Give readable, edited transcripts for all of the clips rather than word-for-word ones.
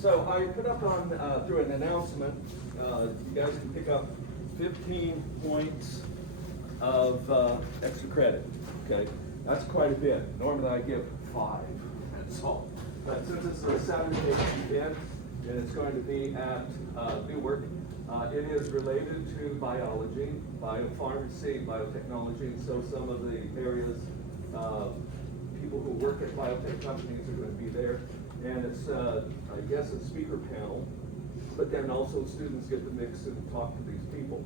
So I put up on, through an announcement, you guys can pick up 15 points of extra credit, okay? That's quite a bit. Normally I give 5, that's all. But since it's a Saturday event, and it's going to be at Newark, it is related to biology, biopharmacy, biotechnology, and so some of the areas, people who work at biotech companies are going to be there. And it's, I guess, a speaker panel, but then also students get to mix and talk to these people,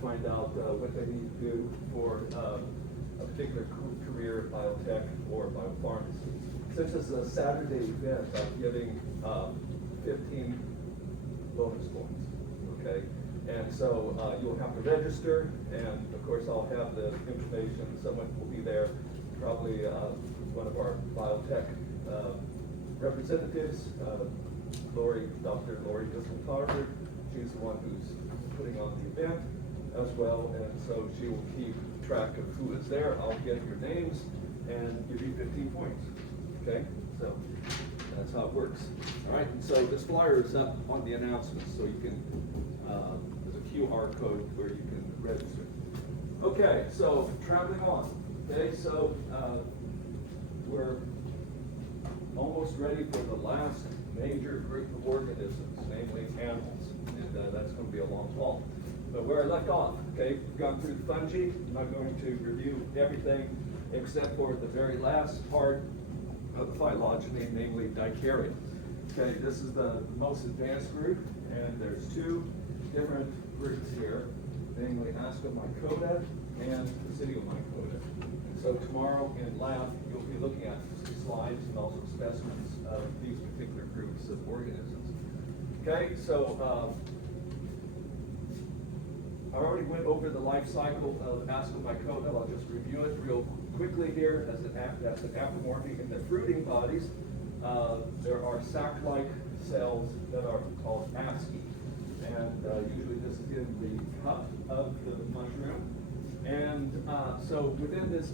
find out what they need to do for a particular career, biotech or biopharmacy. Since it's a Saturday event, I'm giving 15 bonus points, okay? And so you'll have to register, and of course I'll have the information. Someone will be there, probably one of our biotech representatives, Dr. Lori Disseltarver. She's the one who's putting on the event as well, and so she will keep track of who is there. I'll get your names and give you 15 points, okay? So that's how it works. All right, and so this flyer is up on the announcements, so you can, there's a QR code where you can register. Okay, so traveling on. Okay, so we're almost ready for the last major group of organisms, namely animals, and that's going to be a long haul. But where I left off, okay, we've gone through the fungi. I'm not going to review everything except for the very last part of the phylogeny, namely Dicaria. Okay, this is the most advanced group, and there's 2 different groups here, namely Ascomycota and Pseudomycota. So tomorrow in lab, you'll be looking at some slides and also specimens of these particular groups of organisms. Okay, so I already went over the life cycle of Ascomycota. I'll just review it real quickly here as an apomorphic. In the fruiting bodies, there are sac-like cells that are called asci. And usually this is in the cup of the mushroom. And so within this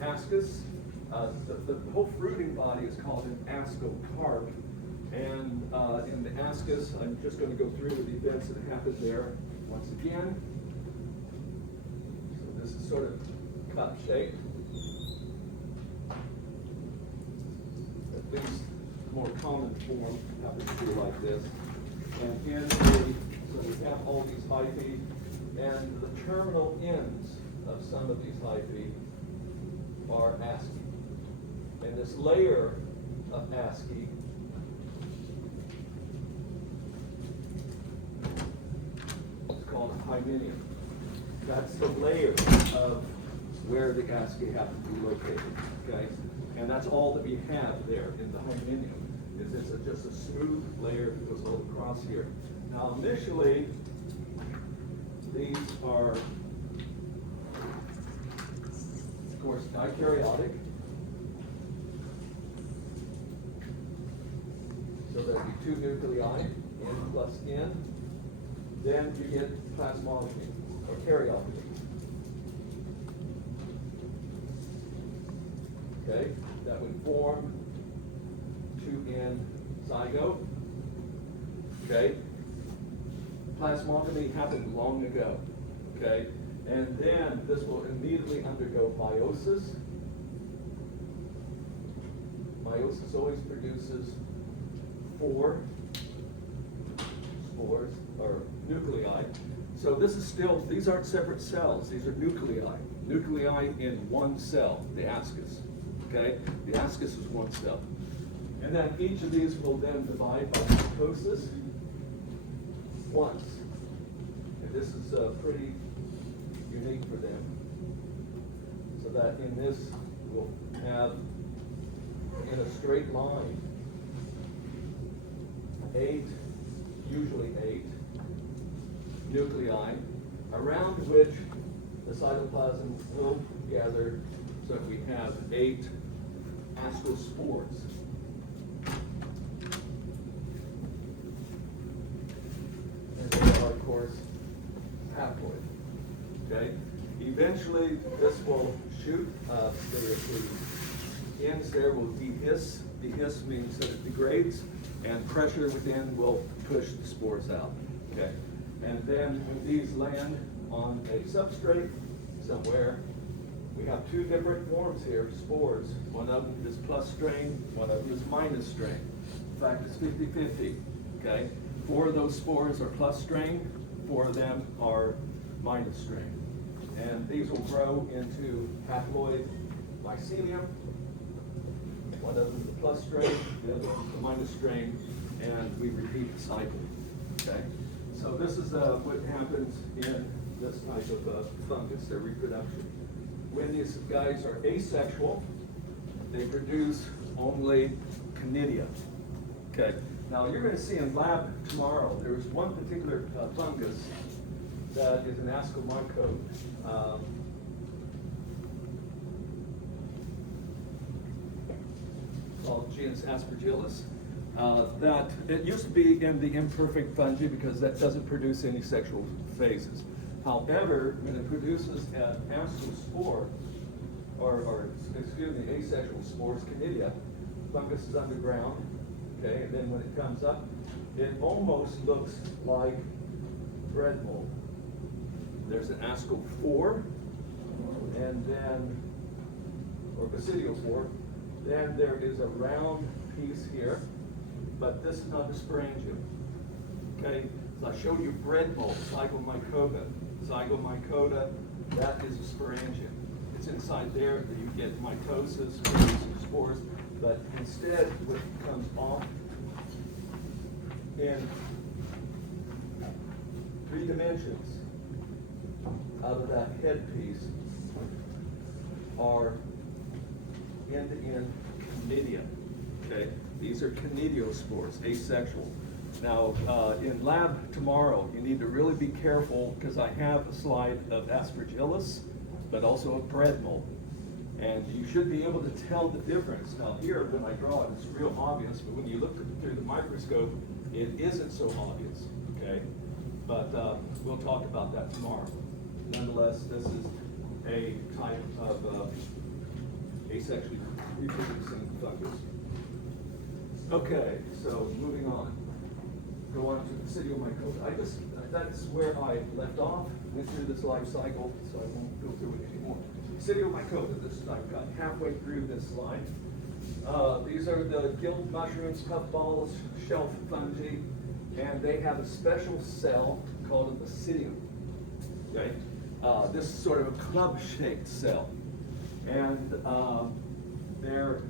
ascus, the whole fruiting body is called an ascocarp. And in the ascus, I'm just going to go through the events that happened there once again. So this is sort of cup shaped. At least more common form happens to be like this. And so we have all these hyphae, and the terminal ends of some of these hyphae are asci. And this layer of asci is called a hymenium. That's the layer of where the asci happen to be located, okay? And that's all that we have there in the hymenium. Is just a smooth layer that goes all across here. Now initially, these are, of course, eukaryotic. So there'd be 2 nuclei, N plus N. Then you get plasmogeny, or karyopathy. Okay, that would form 2N zygote. Okay, plasmogeny happened long ago. Okay, and then this will immediately undergo meiosis. Meiosis always produces 4 spores or nuclei. So this is still, these aren't separate cells, these are nuclei. Nuclei in one cell, the ascus. Okay, the ascus is one cell. And then each of these will then divide by mitosis once. And this is pretty unique for them. So that in this, we'll have in a straight line 8, usually 8, nuclei, around which the cytoplasm will gather so that we have 8 ascospores. And they are, of course, haploid. Okay? Eventually, this will shoot the ends there will dehiss. Dehiss means that it degrades, and pressure within will push the spores out. Okay, and then when these land on a substrate somewhere, we have two different forms here, spores. One of them is plus strain, one of them is minus strain. In fact, it's 50-50, okay? 4 of those spores are plus strain, 4 of them are minus strain. And these will grow into haploid mycelium. One of them is the plus strain, the other one is the minus strain, and we repeat the cycle, okay? So this is what happens in this type of fungus, their reproduction. When these guys are asexual, they produce only conidia. Okay. Now you're going to see in lab tomorrow, there is one particular fungus that is an ascomycete. Called genus Aspergillus. That it used to be in the imperfect fungi because that doesn't produce any sexual phases. However, when it produces an ascospore, or excuse me, asexual spores, conidia, fungus is underground, okay, and then when it comes up, it almost looks like bread mold. There's an ascophore, and then, or basidiophore, then there is a round piece here, but this is not a sporangium, okay? So I showed you bread mold, zygomycota. Zygomycota, that is a sporangium. It's inside there that you get mitosis, producing spores, but instead what comes off in 3 dimensions out of that headpiece are end-to-end conidia. Okay, these are conidiospores, asexual. Now, in lab tomorrow, you need to really be careful because I have a slide of Aspergillus, but also of bread mold. And you should be able to tell the difference. Now here, when I draw it, it's real obvious, but when you look through the microscope, it isn't so obvious, okay? But we'll talk about that tomorrow. Nonetheless, this is a type of asexually reproducing fungus. Okay, so moving on. Go on to the Basidiomycota. That's where I left off, went through this life cycle, so I won't go through it anymore. Basidiomycota, I've got halfway through this slide. These are the gilled mushrooms, puffballs, shelf fungi, and they have a special cell called a basidium. Okay? This is sort of a club-shaped cell. And they're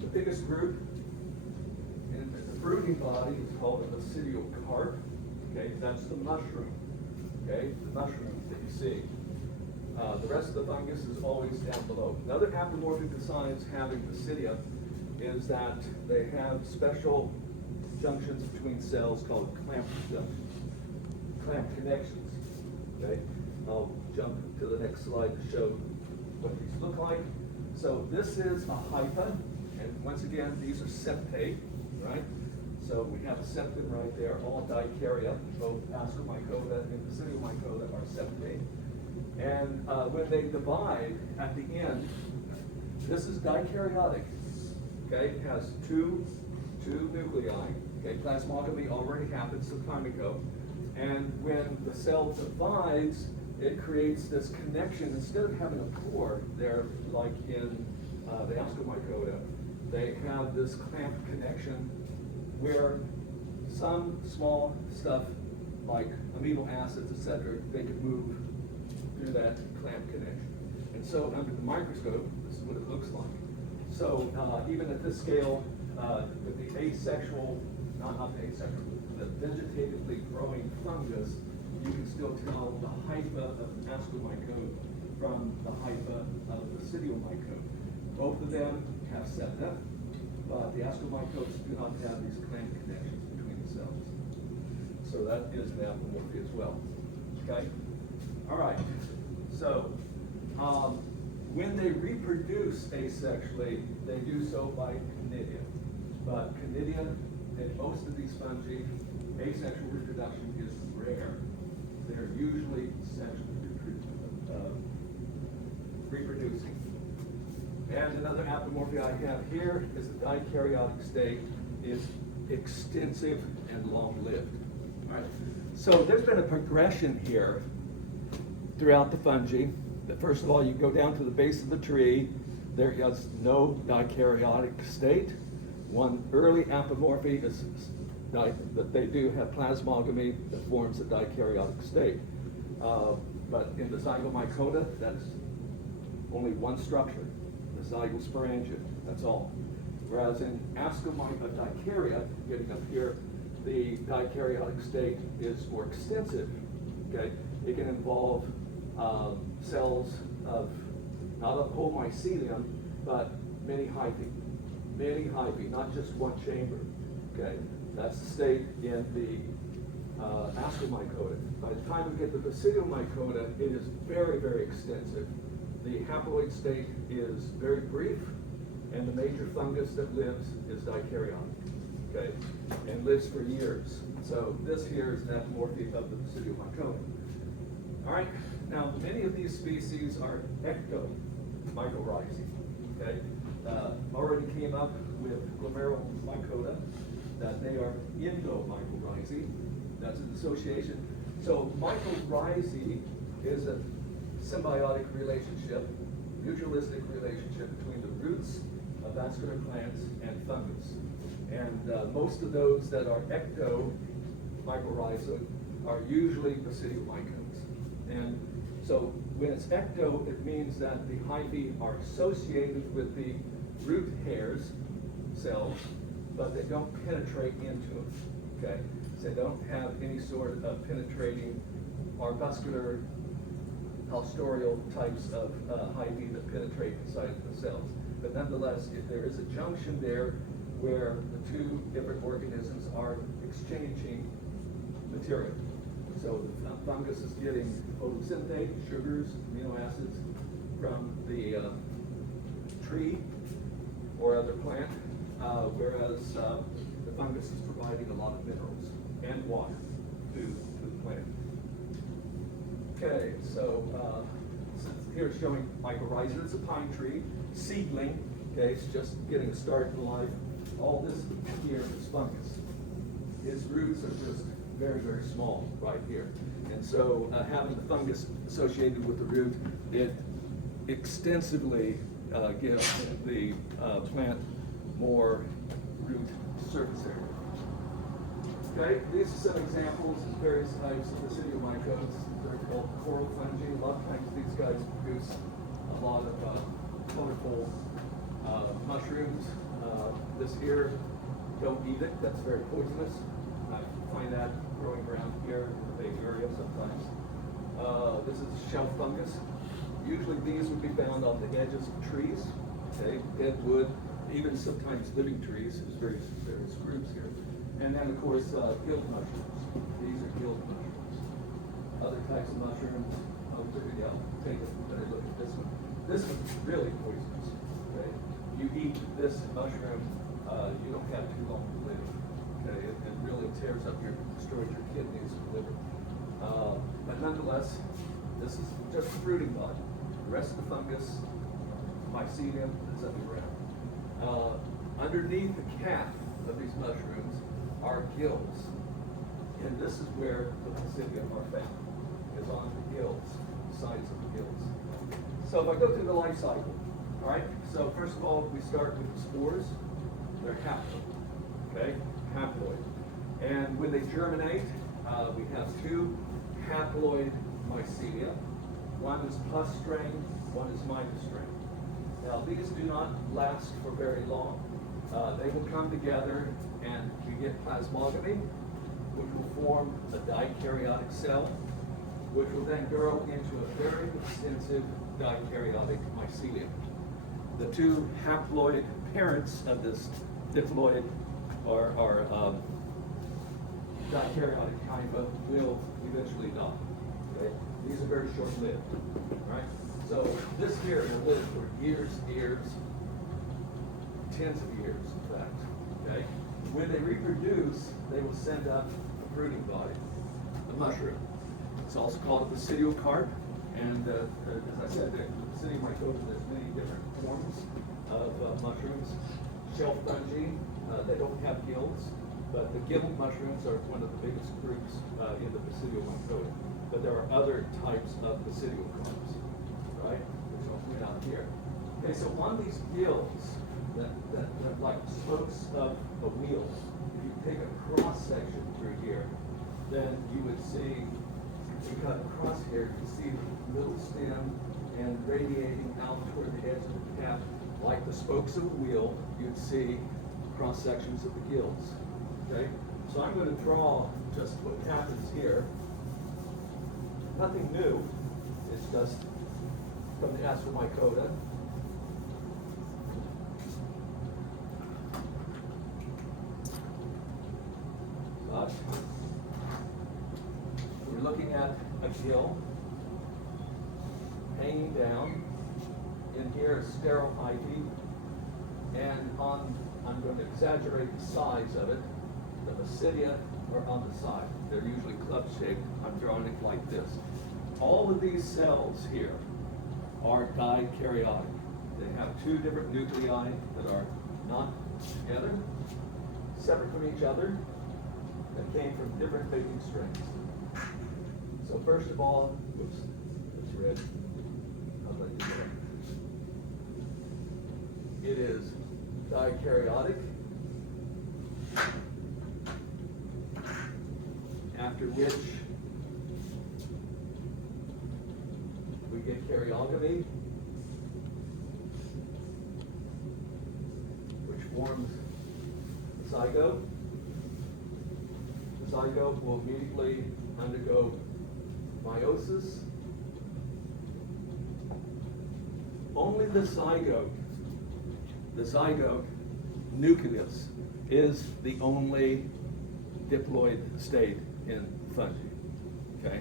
the biggest group in the fruiting body is called a basidiocarp. Okay, that's the mushroom. Okay, the mushroom that you see. The rest of the fungus is always down below. Another apomorphic besides having basidia is that they have special junctions between cells called clamp junctions, clamp connections. Okay, I'll jump to the next slide to show what these look like. So this is a hypha, and once again, these are septate, right? So we have a septum right there, all dikarya, both Ascomycota and Basidiomycota are septate. And when they divide at the end, this is dikaryotic, okay? It has two nuclei, okay? Plasmogamy already happened some time ago. And when the cell divides, it creates this connection. Instead of having a pore there, like in the Ascomycota, they have this clamp connection where some small stuff like amino acids, etc., they can move through that clamp connection. And so under the microscope, this is what it looks like. So even at this scale, with the asexual, not the asexual, the vegetatively growing fungus, you can still tell the hypha of the Ascomycota from the hypha of the Basidiomycota. Both of them have septa, but the Ascomycotes do not have these clamp connections between the cells. So that is an apomorphy as well. Okay? All right. So when they reproduce asexually, they do so by conidia. But conidia in most of these fungi, asexual reproduction is rare. They're usually sexually reproducing. And another apomorphy I have here is the dikaryotic state is extensive and long-lived. All right. So there's been a progression here throughout the fungi. That first of all, you go down to the base of the tree. There is no dikaryotic state. One early apomorphy is that they do have plasmogamy that forms a dikaryotic state. But in the zygomycota, that's only one structure, the zygosporangia, that's all. Whereas in ascomycota, getting up here, the dikaryotic state is more extensive, okay? It can involve cells of not a whole mycelium, but many hyphae, not just one chamber, okay? That's the state in the ascomycota. By the time we get to the basidiomycota, it is very, very extensive. The haploid state is very brief, and the major fungus that lives is dikaryotic, okay, and lives for years. So this here is an apomorphy of the basidiomycota. All right, now many of these species are ectomycorrhizae, okay? Already came up with glomerulomycota, that they are endomycorrhizae. That's an association. So mycorrhizae is a symbiotic relationship, mutualistic relationship between the roots of vascular plants and fungus. And most of those that are ectomycorrhizae are usually basidiomycotes. And so when it's ecto, it means that the hyphae are associated with the root hairs cells, but they don't penetrate into them, okay? So they don't have any sort of penetrating or vascular haustorial types of hyphae that penetrate inside the cells. But nonetheless, if there is a junction there where the two different organisms are exchanging material. So the fungus is getting photosynthate, sugars, amino acids from the tree or other plant, whereas the fungus is providing a lot of minerals and water to the plant. Okay, so here it's showing mycorrhiza. It's a pine tree, seedling. Okay, it's just getting started in life. All this here is fungus. Its roots are just very, very small right here. And so having the fungus associated with the root, it extensively gives the plant more root surface area. Okay, these are some examples of various types of basidiomycotes. They're called coral fungi. A lot of times these guys produce a lot of colorful mushrooms. This here, don't eat it. That's very poisonous. I find that growing around here in the Bay Area sometimes. This is shelf fungus. Usually these would be found on the edges of trees, okay, dead wood, even sometimes living trees. There's various groups here. And then, of course, guild mushrooms. These are guild mushrooms. Other types of mushrooms, take a look at this one. This one's really poisonous. Okay? You eat this mushroom, you don't have too long to live. Okay? It really tears up destroys your kidneys and liver. But nonetheless, this is just the fruiting body. The rest of the fungus, mycelium, is underground. Underneath the cap of these mushrooms are gills. And this is where the basidium are found, is on the gills, the sides of the gills. So if I go through the life cycle, all right? So first of all, we start with the spores. They're haploid, okay? Haploid. And when they germinate, we have two haploid mycelia. One is plus strain, one is minus strain. Now these do not last for very long. They will come together and you get plasmogamy, which will form a dikaryotic cell, which will then grow into a very extensive dikaryotic mycelium. The two haploid parents of this diploid or dikaryotic chypha will eventually die. Okay? These are very short-lived. Right? So this here will live for years, tens of years, in fact. Okay? When they reproduce, they will send up a fruiting body, a mushroom. It's also called a basidiocarp, And as I said, the city of Mycota, there's many different forms of mushrooms. Shelf fungi, they don't have gills, but the gilled mushrooms are one of the biggest groups in the Basidial Mycota. But there are other types of Basidial carps, right? Which I'll point out here. Okay, so on these gills, that like spokes of a wheel, if you take a cross section through here, then you would see, if you cut across here, you see the little stem and radiating out toward the edge of the cap, like the spokes of a wheel, you'd see cross sections of the gills. Okay? So I'm going to draw just what happens here. Nothing new. It's just from the Mycota. But we're looking at a gill hanging down. In here is sterile ivy, and I'm going to exaggerate the size of it. The basidia are on the side. They're usually club-shaped. I'm drawing it like this. All of these cells here are dikaryotic. They have two different nuclei that are not together, separate from each other, that came from different mating strings. So first of all, oops, it's red. How did I do that? It is dikaryotic, after which we get karyogamy, which forms the zygote. The zygote will immediately undergo meiosis. Only the zygote nucleus is the only diploid state in fungi. Okay?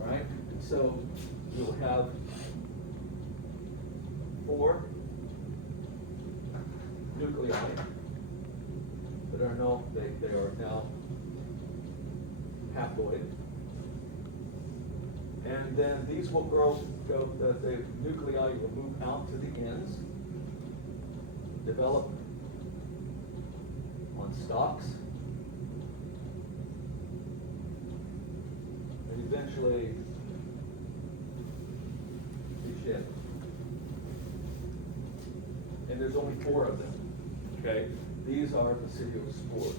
All right? So we'll have 4 nuclei that are they are now haploid. And then these will the nuclei will move out to the ends, develop on stalks, and eventually be shed. And there's only 4 of them. Okay? These are basidiospores.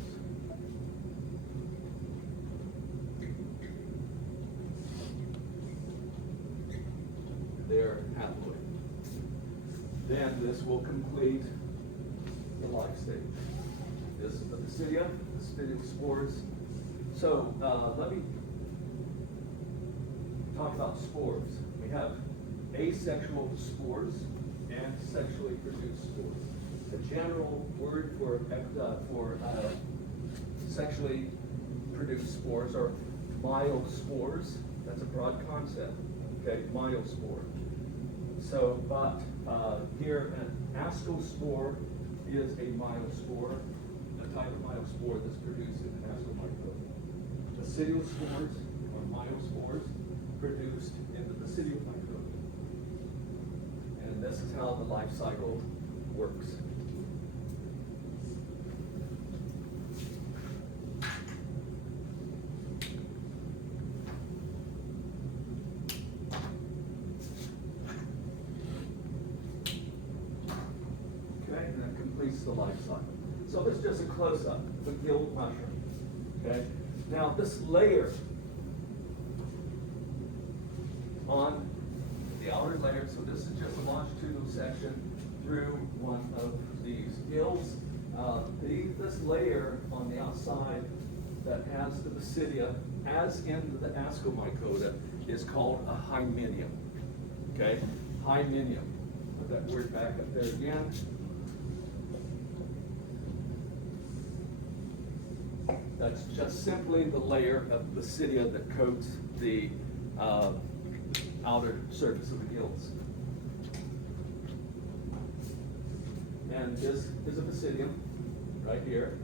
They're haploid. Then this will complete the life stage. This is the basidia, basidiospores. So let me talk about spores. We have asexual spores and sexually produced spores. The general word for sexually produced spores are myospores. That's a broad concept. Okay, myospore. So, but here an ascospore is a myospore, a type of myospore that's produced in an ascomycota. Basidiospores are myospores produced in the basidiomycota. And this is how the life cycle works. The life cycle. So this is just a close-up of a gilled mushroom. Okay. Now this layer on the outer layer, so this is just a longitudinal section through one of these gills. This layer on the outside that has the basidia, as in the ascomycota, is called a hymenium. Okay, hymenium. Put that word back up there again. That's just simply the layer of basidia that coats the outer surface of the gills. And this is a basidium right here,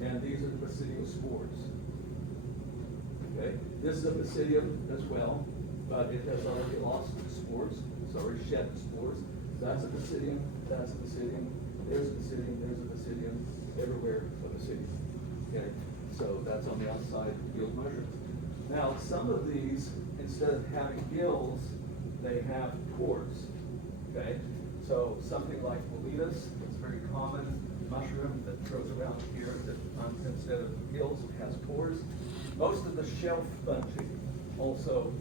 and these are the basidiospores. Okay, this is a basidium as well, but it has already lost its spores. It's already shed its spores. That's a basidium, that's a basidium, there's a basidium, there's a basidium, everywhere a basidium. Okay, so that's on the outside of gill mushrooms. Now, some of these, instead of having gills, they have pores. Okay, so something like Boletus, it's a very common mushroom that grows around here that instead of gills, it has pores. Most of the shelf fungi also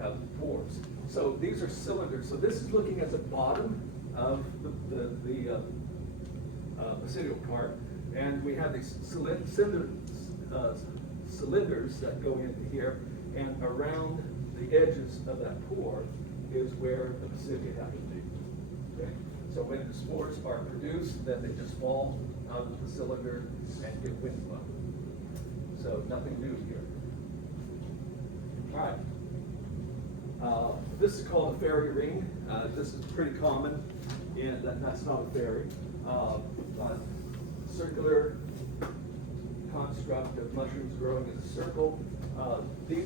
have pores. So these are cylinders. So this is looking at the bottom of the basidial part, and we have these cylinders that go into here, and around the edges of that pore is where the basidia happen to be. Okay? So when the spores are produced, then they just fall out of the cylinder and get wind blown. So nothing new here. All right. This is called a fairy ring. This is pretty common, and that's not a fairy. Circular construct of mushrooms growing in a circle.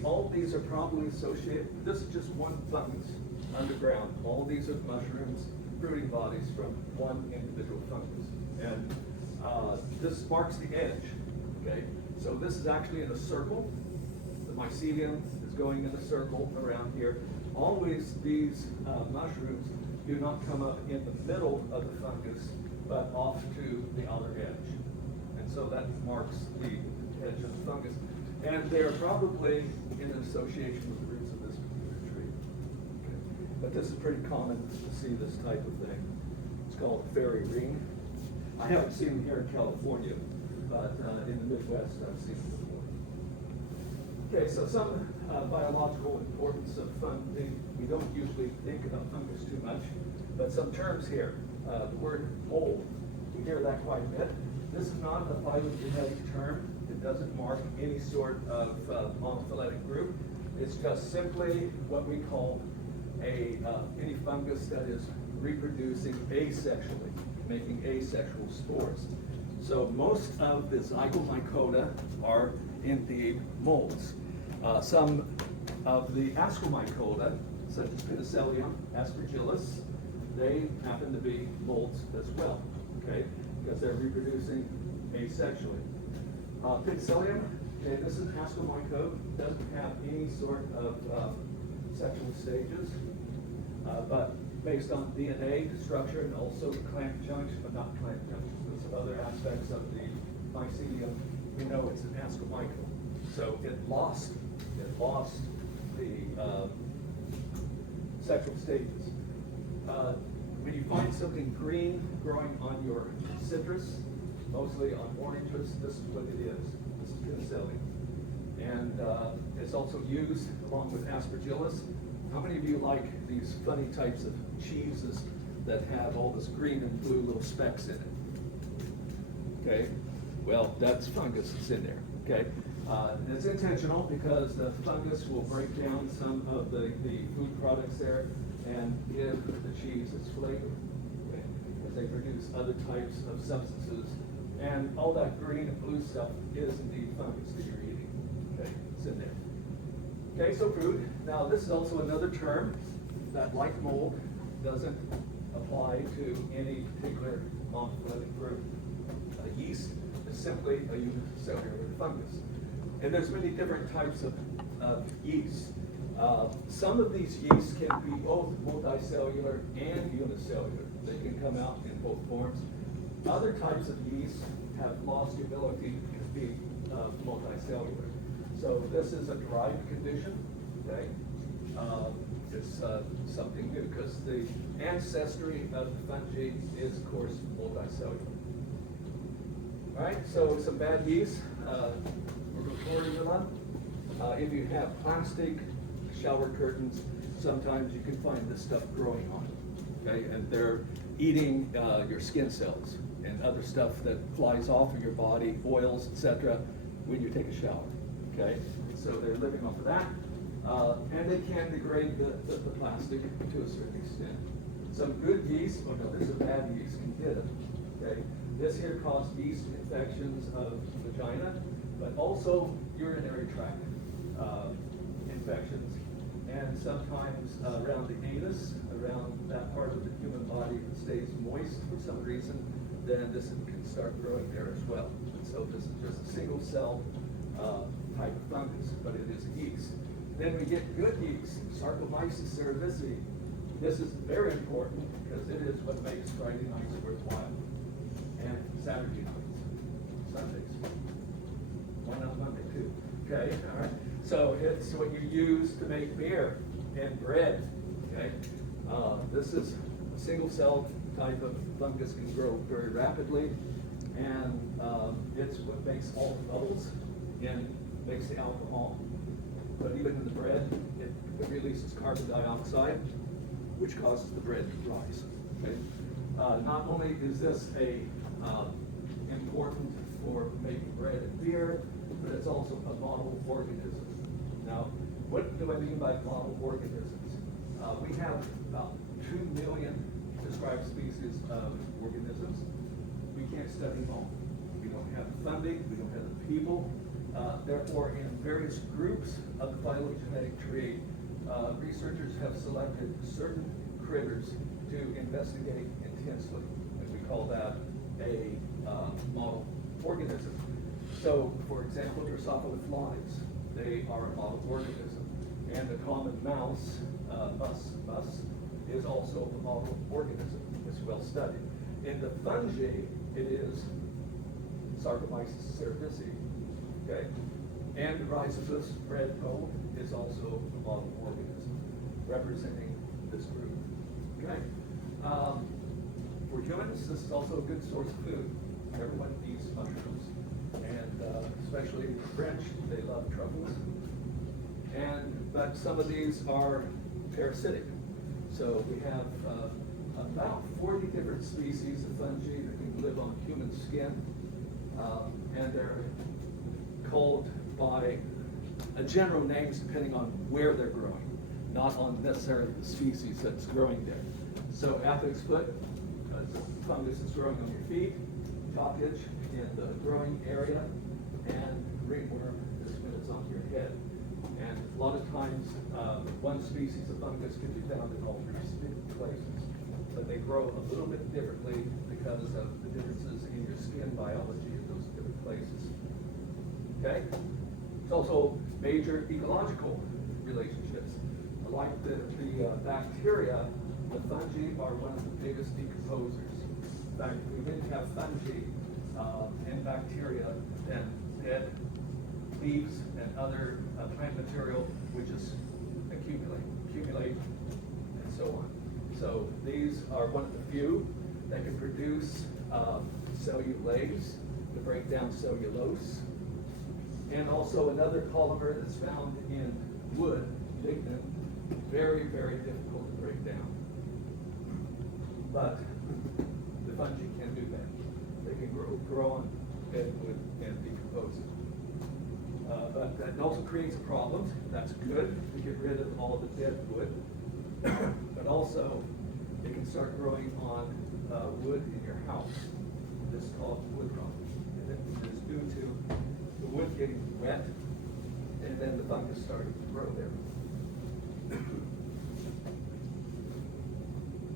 All these are probably associated. This is just one fungus underground. All these are mushrooms, fruiting bodies from one individual fungus. And this marks the edge. Okay, so this is actually in a circle. The mycelium is going in a circle around here. Always these mushrooms do not come up in the middle of the fungus, but off to the outer edge. And so that marks the edge of the fungus. And they're probably in association with the roots of this particular tree. Okay. But this is pretty common to see this type of thing. It's called a fairy ring. I haven't seen them here in California, but in the Midwest I've seen them before. Okay, so some biological importance of fungi. We don't usually think about fungus too much, but some terms here. The word mold, we hear that quite a bit. This is not a phylogenetic term. It doesn't mark any sort of monophyletic group. It's just simply what we call any fungus that is reproducing asexually, making asexual spores. So most of the zygomycota are indeed molds. Some of the ascomycota, such as Penicillium, Aspergillus, they happen to be molds as well, okay, because they're reproducing asexually. Penicillium, okay, this is ascomycota, doesn't have any sort of sexual stages, but based on DNA structure and also clamp junction, but not clamp junction, but some other aspects of the mycelium, we know it's an ascomycota. So it lost the sexual stages. When you find something green growing on your citrus, mostly on oranges, this is what it is. This is Penicillium. And it's also used along with Aspergillus. How many of you like these funny types of cheeses that have all this green and blue little specks in it? Okay, well, that's fungus that's in there, okay? And it's intentional because the fungus will break down some of the food products there and give the cheese its flavor, okay? As they produce other types of substances. And all that green and blue stuff is indeed fungus that you're eating, okay? It's in there. Okay, so food. Now this is also another term that, like mold, doesn't apply to any particular monophyletic group. Yeast is simply a unicellular fungus. And there's many different types of yeast. Some of these yeasts can be both multicellular and unicellular. They can come out in both forms. Other types of yeast have lost the ability to be multicellular. So this is a derived condition, okay? It's something new because the ancestry of the fungi is, of course, multicellular. All right, so some bad yeast. We're recording them. If you have plastic shower curtains, sometimes you can find this stuff growing on it, okay? And they're eating your skin cells and other stuff that flies off of your body, oils, etc., when you take a shower, okay? So they're living off of that. And they can degrade the plastic to a certain extent. Some good yeast, oh no, there's a bad yeast can get it, okay? This here causes yeast infections of the vagina, but also urinary tract infections and sometimes around the anus, around that part of the human body that stays moist for some reason, then this can start growing there as well. And so this is just a single cell type of fungus, but it is yeast. Then we get good yeast, Saccharomyces cerevisiae. This is very important because it is what makes Friday nights worthwhile, and Saturday nights, Sundays, one on Monday too. Okay, all right. So it's what you use to make beer and bread. Okay, this is a single cell type of fungus, can grow very rapidly, and it's what makes all the bubbles and makes the alcohol. But even in the bread, it releases carbon dioxide, which causes the bread to rise. Okay? Not only is this important for making bread and beer, but it's also a model organism. Now, what do I mean by model organisms? We have about 2 million described species of organisms. We can't study them all. We don't have the funding, we don't have the people. Therefore, in various groups of the phylogenetic tree, researchers have selected certain critters to investigate intensely, and we call that a model organism. So, for example, Drosophila flies, they are a model organism, and the common mouse, mus, is also a model organism. It's well studied. In the fungi, it is Saccharomyces cerevisiae. Okay, and Rhizopus red mold is also a model organism representing this group. Okay, for humans, this is also a good source of food. Everyone eats mushrooms, and especially the French, they love truffles. But some of these are parasitic. So we have about 40 different species of fungi that can live on human skin, and they're called by a general names depending on where they're growing, not on necessarily the species that's growing there. So athlete's foot, fungus is growing on your feet, top itch in the growing area, and ringworm is when it's on your head. And a lot of times, one species of fungus can be found in all 3 places, but they grow a little bit differently because of the differences in your skin biology in those different places. Okay? It's also major ecological relationships. Like the bacteria, the fungi are one of the biggest decomposers. In fact, if we didn't have fungi and bacteria, then dead leaves and other plant material would just accumulate, and so on. So these are one of the few that can produce cellulase to break down cellulose. And also another polymer that's found in wood, lignin, very, very difficult to break down. But the fungi can do that. They can grow on dead wood and decompose it. But that also creates a problem. That's good to get rid of all the dead wood. But also, it can start growing on wood in your house. This is called wood rot. And it is due to the wood getting wet, and then the fungus starting to grow there.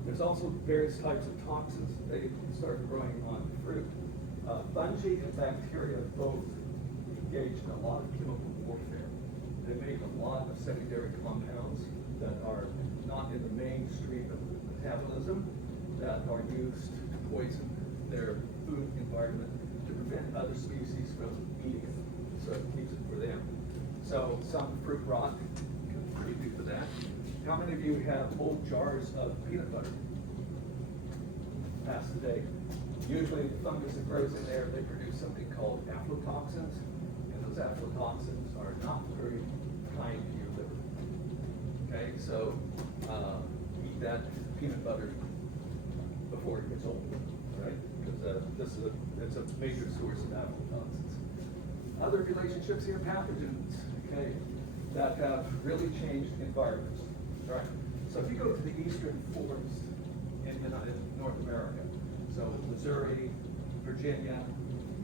There's also various types of toxins. They start growing on fruit. Fungi and bacteria both engage in a lot of chemical warfare. They make a lot of secondary compounds that are not in the mainstream of metabolism, that are used to poison their food environment to prevent other species from eating it. So it keeps it for them. So some fruit rot can contribute to that. How many of you have old jars of peanut butter? Past the date. Usually the fungus that grows in there, they produce something called aflatoxins, and those aflatoxins are not very kind to your liver. Okay, so eat that peanut butter before it gets old, right? Because it's a major source of aflatoxins. Other relationships here, pathogens, okay, that have really changed environments, right? So if you go to the eastern forest in North America, so Missouri, Virginia,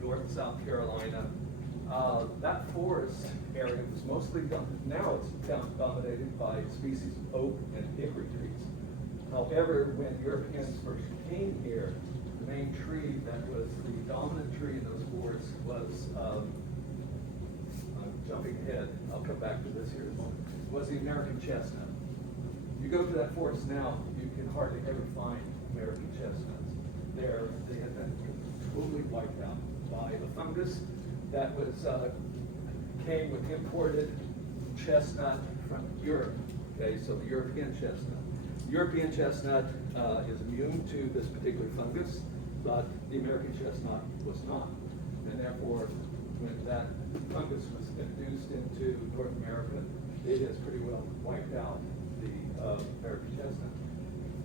North and South Carolina, That forest area was mostly now it's dominated by species of oak and hickory trees. However, when Europeans first came here, the main tree that was the dominant tree in those forests was, I'm jumping ahead, I'll come back to this here in a moment, was the American chestnut. You go to that forest now, you can hardly ever find American chestnuts. They have been totally wiped out by the fungus that was came with imported chestnut from Europe. Okay, so the European chestnut. European chestnut is immune to this particular fungus, but the American chestnut was not. And therefore, when that fungus was introduced into North America, it has pretty well wiped out the American chestnut.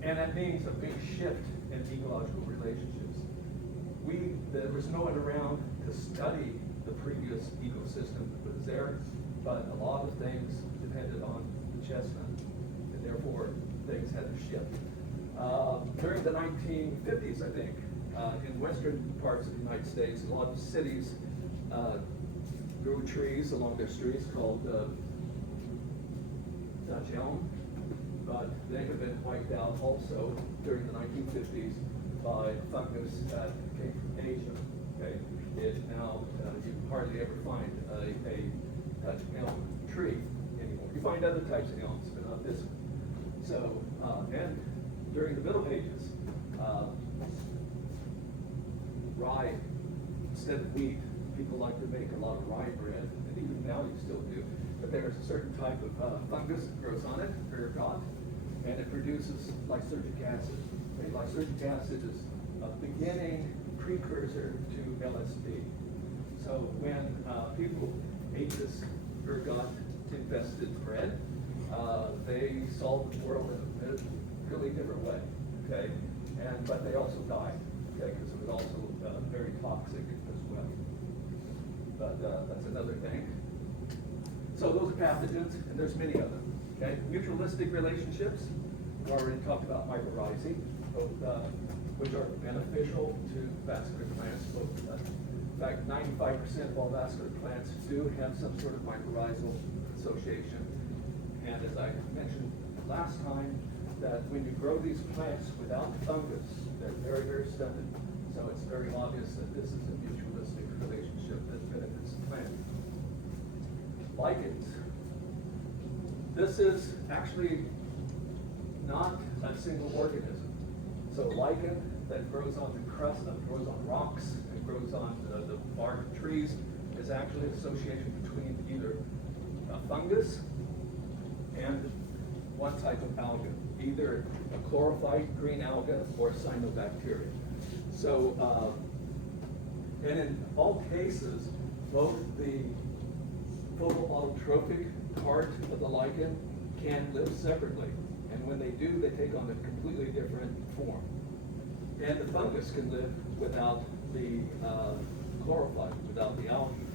And that means a big shift in ecological relationships. There was no one around to study the previous ecosystem that was there, but a lot of things depended on the chestnut, and therefore things had to shift. During the 1950s, I think, in western parts of the United States, a lot of cities grew trees along their streets called Dutch elm, but they have been wiped out also during the 1950s by fungus that came from Asia. Okay, it now you hardly ever find a Dutch elm tree anymore. You find other types of elms, but not this one. So, and during the Middle Ages, rye instead of wheat, people like to make a lot of rye bread, and even now you still do. But there's a certain type of fungus that grows on it, ergot, and it produces lysergic acid. Okay, lysergic acid is a beginning precursor to LSD. So when people ate this ergot-infested bread, they solved the world in a really different way. Okay, but they also died. Okay, because it was also very toxic as well. But that's another thing. So those are pathogens, and there's many of them. Okay, mutualistic relationships. We already talked about mycorrhizae, both which are beneficial to vascular plants. Both, in fact, 95% of all vascular plants do have some sort of mycorrhizal association. And as I mentioned last time, that when you grow these plants without fungus, they're very, very stunted. So it's very obvious that this is a mutualistic relationship that benefits the plant. Lichens. This is actually not a single organism. So lichen that grows on the crust, that grows on rocks, and grows on the bark of trees is actually an association between either a fungus and one type of alga, either a chlorophyte, green alga, or cyanobacteria. So, and in all cases, both the photoautotrophic part of the lichen can live separately. And when they do, they take on a completely different form. And the fungus can live without the chlorophyte, without the algae.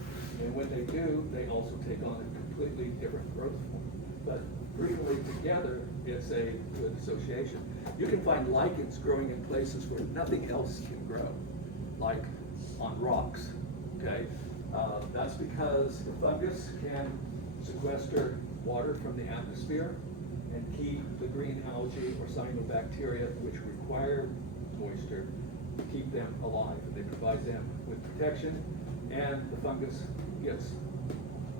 And when they do, they also take on a completely different growth form. But frequently together, it's a good association. You can find lichens growing in places where nothing else can grow, like on rocks, okay? That's because the fungus can sequester water from the atmosphere and keep the green algae or cyanobacteria, which require moisture, to keep them alive. And they provide them with protection, and the fungus gets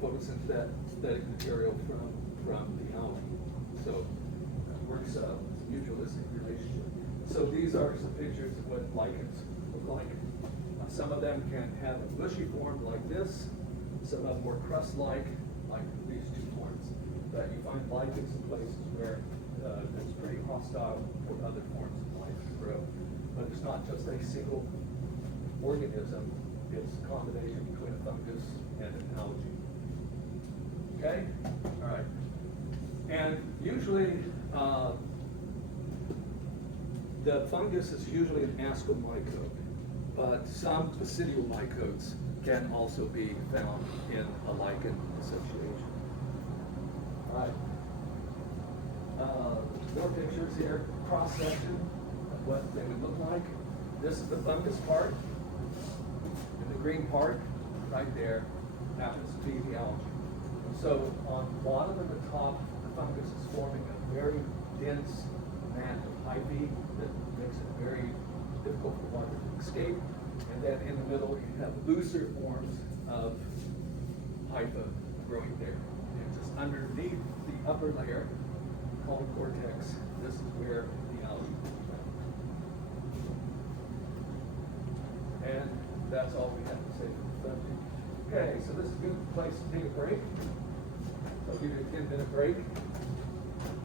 photosynthetic material from the algae. So it works a mutualistic relationship. So these are some pictures of what lichens look like. Some of them can have a mushy form like this. Some of them more crust-like, like these two forms. But you find lichens in places where it's pretty hostile for other forms of life to grow. But it's not just a single organism. It's a combination between a fungus and an algae. Okay? All right. And usually, the fungus is usually an ascomycete, but some basidiomycotes can also be found in a lichen association. All right. More pictures here, cross-section of what they would look like. This is the fungus part, and the green part right there happens to be the algae. And so on the bottom and the top, the fungus is forming a very dense mat of hyphae that makes it very difficult for water to escape. And then in the middle, you have looser forms of hypha growing there. And just underneath the upper layer, called cortex, this is where the algae comes from. And that's all we have to say for the subject. Okay, so this is a good place to take a break. So I'll give you a 10-minute break.